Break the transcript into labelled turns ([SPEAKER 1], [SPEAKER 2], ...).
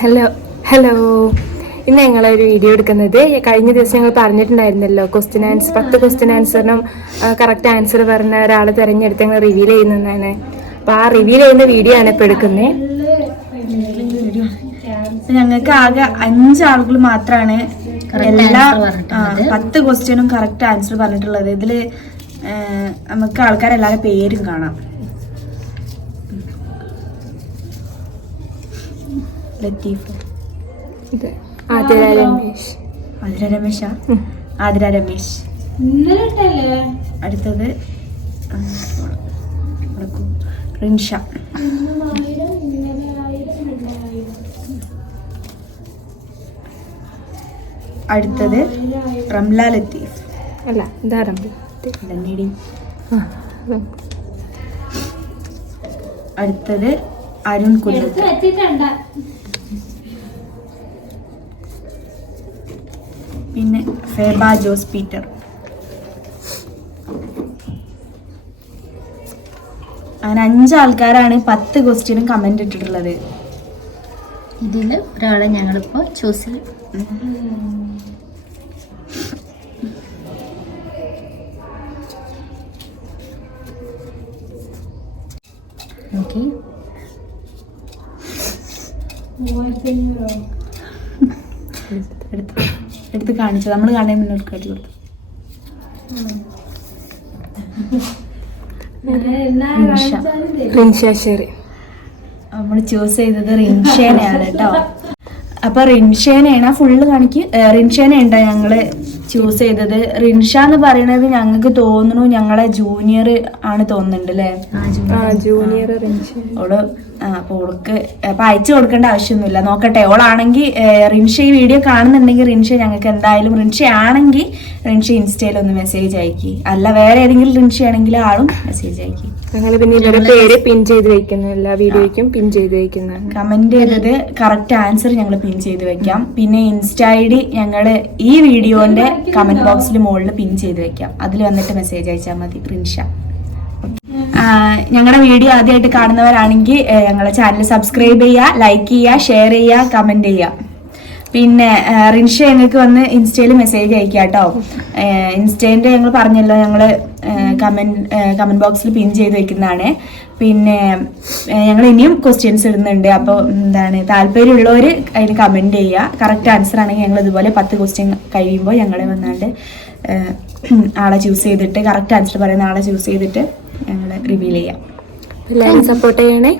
[SPEAKER 1] Hello hello ഇന്ന് ഞങ്ങളൊരു ഒരു വീഡിയോ എടുക്കുന്നത് കഴിഞ്ഞ ദിവസം ഞങ്ങൾ പറഞ്ഞിട്ടുണ്ടായിരുന്നല്ലോ ക്വസ്റ്റ്യൻ ആൻസർ പത്ത് ക്വസ്റ്റ്യൻ ആൻസറിനും കറക്റ്റ് ആൻസർ പറഞ്ഞ ഒരാളെ തിരഞ്ഞെടുത്ത് ഞങ്ങൾ റിവീൽ ചെയ്യുന്നതാണ്. അപ്പോൾ ആ റിവീൽ ചെയ്യുന്ന വീഡിയോ ആണ് ഇപ്പോൾ എടുക്കുന്നത്
[SPEAKER 2] ഞങ്ങൾക്ക് ആകെ അഞ്ച് ആളുകൾ മാത്രമാണ് എല്ലാ. പത്ത് ക്വസ്റ്റ്യനും കറക്റ്റ് ആൻസർ പറഞ്ഞിട്ടുള്ളത്. ഇതിൽ നമുക്ക് ആൾക്കാരെല്ലാവരുടെ പേരും കാണാം. ലത്തീഫ്.
[SPEAKER 1] ഇത് ആദ്യ രമേശ്.
[SPEAKER 2] ആതിര രമേശ. ആതിര രമേശ്. അടുത്തത്. റിൻഷ. അടുത്തത് റംല ലത്തീഫ്.
[SPEAKER 1] അല്ല ഇതാ ഉം.
[SPEAKER 2] അടുത്തത് അരുൺ കുന്നത്ത് പിന്നെ ഫേബ ജോസ് പീറ്റർ. അങ്ങനെ അഞ്ച് ആൾക്കാരാണ് പത്ത് ക്വസ്റ്റ്യനും കമന്റ് ഇട്ടിട്ടുള്ളത്.
[SPEAKER 3] ഇതിൽ ഒരാളെ ഞങ്ങളിപ്പോൾ ചൂസ് ചെയ്യും. ഓക്കെ
[SPEAKER 2] എടുത്ത് എടുത്ത് കാണിച്ചത് നമ്മൾ കാണാൻ മുന്നോട്ട് കാട്ടി കൊടുത്തു നമ്മൾ ചൂസ് ചെയ്തത് റിൻഷേനയാണ് കേട്ടോ. അപ്പൊ റിൻഷേനയാണ് ഫുള്ള് കാണിക്ക് റിൻഷേനെ ഉണ്ടോ ഞങ്ങൾ. ചൂസ് ചെയ്തത്. റിൻഷ എന്ന് പറയുന്നത് ഞങ്ങൾക്ക് തോന്നുന്നു ഞങ്ങളെ ജൂനിയർ ആണ് തോന്നുന്നുണ്ട് അല്ലേ?
[SPEAKER 1] ആ ജൂനിയർ റിൻഷ.
[SPEAKER 2] ഓൾ ആ, അപ്പൊ ഓൾക്ക് അപ്പൊ അയച്ചു കൊടുക്കേണ്ട ആവശ്യമൊന്നുമില്ല. നോക്കട്ടെ ഓളാണെങ്കിൽ റിൻഷ ഈ വീഡിയോ കാണുന്നുണ്ടെങ്കിൽ റിൻഷ ഞങ്ങൾക്ക് എന്തായാലും റിൻഷ ആണെങ്കിൽ റിൻഷ ഇൻസ്റ്റയിൽ ഒന്ന് മെസ്സേജ് അയക്കി. അല്ല വേറെ ഏതെങ്കിലും റിൻഷ ആണെങ്കിൽ ആളും മെസ്സേജ് അയക്കി.
[SPEAKER 1] ഞങ്ങൾ പിന്നെ ഇവരുടെ പേര് പിൻ ചെയ്ത് വെക്കുന്നു എല്ലാ വീഡിയോയ്ക്കും പിൻ ചെയ്ത് വെക്കുന്നു
[SPEAKER 2] കമന്റ് ചെയ്തത് കറക്റ്റ് ആൻസർ ഞങ്ങൾ പിൻ ചെയ്ത് വെക്കാം. പിന്നെ ഇൻസ്റ്റ ഐ ഡി ഞങ്ങൾ ഈ വീഡിയോന്റെ കമന്റ് ബോക്സിൽ മുകളിൽ പിൻ ചെയ്ത് വെക്കാം. അതിൽ വന്നിട്ട് മെസ്സേജ് അയച്ചാൽ മതി പ്രിൻഷ ഞങ്ങളുടെ വീഡിയോ ആദ്യമായിട്ട് കാണുന്നവരാണെങ്കിൽ ഞങ്ങളുടെ ചാനൽ സബ്സ്ക്രൈബ് ചെയ്യുക ലൈക്ക് ചെയ്യുക ഷെയർ ചെയ്യുക കമന്റ് ചെയ്യുക പിന്നെ റിൻഷ ഞങ്ങൾക്ക് വന്ന് ഇൻസ്റ്റയിൽ മെസ്സേജ് അയക്കുക കേട്ടോ ഇൻസ്റ്റേന്റെ ഞങ്ങൾ പറഞ്ഞല്ലോ ഞങ്ങൾ കമന്റ് കമന്റ് ബോക്സിൽ പിൻ ചെയ്ത് വെക്കുന്നതാണ്. പിന്നെ ഞങ്ങൾ ഇനിയും ക്വസ്റ്റ്യൻസ് ഇടുന്നുണ്ട്. അപ്പോൾ എന്താണ് താല്പര്യമുള്ളവർ അതിന് കമന്റ് ചെയ്യുക കറക്റ്റ് ആൻസർ ആണെങ്കിൽ ഞങ്ങൾ ഇതുപോലെ പത്ത് ക്വസ്റ്റ്യൻ കഴിയുമ്പോൾ ഞങ്ങളെ വന്നാണ്ട് ആളെ ചൂസ് ചെയ്തിട്ട് കറക്റ്റ് ആൻസർ പറയുന്ന ആളെ ചൂസ് ചെയ്തിട്ട് ഞങ്ങൾ റിവീൽ ചെയ്യാം.
[SPEAKER 1] സപ്പോർട്ട് ചെയ്യണേ.